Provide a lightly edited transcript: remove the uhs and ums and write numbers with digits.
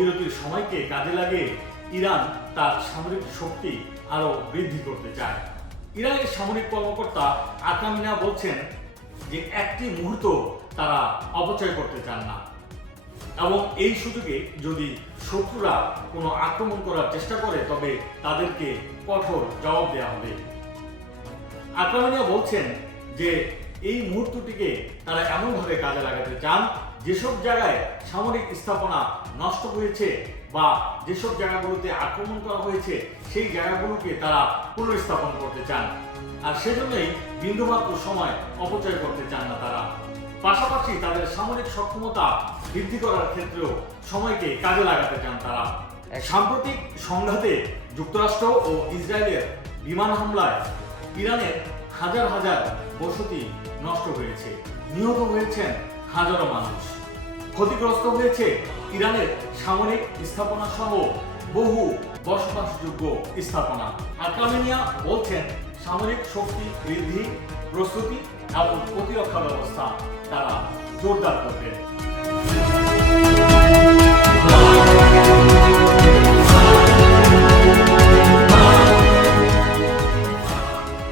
বিরতির সময়কে কাজে লাগিয়ে ইরান তার সামরিক শক্তি আরো বৃদ্ধি করতে চায়। ইরানের সামরিক কর্মকর্তা আকামিনা বলছেন যে একটি মুহূর্ত তারা অপচয় করতে চান না এবং এই সুযোগে যদি শত্রুরা কোনো আক্রমণ করার চেষ্টা করে তবে তাদেরকে কঠোর জবাব দেওয়া হবে। আকামিনা বলছেন যে এই মুহূর্তটিকে তারা এমনভাবে কাজে লাগাতে চান যেসব জায়গায় সামরিক স্থাপনা নষ্ট হয়েছে বা যেসব জায়গাগুলোতে আক্রমণ করা হয়েছে সেই জায়গাগুলোকে তারা পুনর্স্থাপন করতে চান, আর সেজন্যই বিন্দুমাত্র সময় অপচয় করতে চান না তারা। পাশাপাশি তাদের সামরিক সক্ষমতা বৃদ্ধি করার ক্ষেত্রেও সময়কে কাজে লাগাতে চান তারা। সাম্প্রতিক সংঘাতে যুক্তরাষ্ট্র ও ইসরায়েলের বিমান হামলায় ইরানের হাজার হাজার বসতি নষ্ট হয়েছে, নিহত হয়েছেন হাজারো মানুষ, ক্ষতিগ্রস্ত হয়েছে ইরানের সামরিক স্থাপনা সহ বহু বসবাসযোগ্য স্থাপনা। আকামিনা বলছেন সামরিক শক্তি বৃদ্ধি, প্রস্তুতি এবং প্রতিরক্ষা ব্যবস্থা তারা জোরদার করবেন।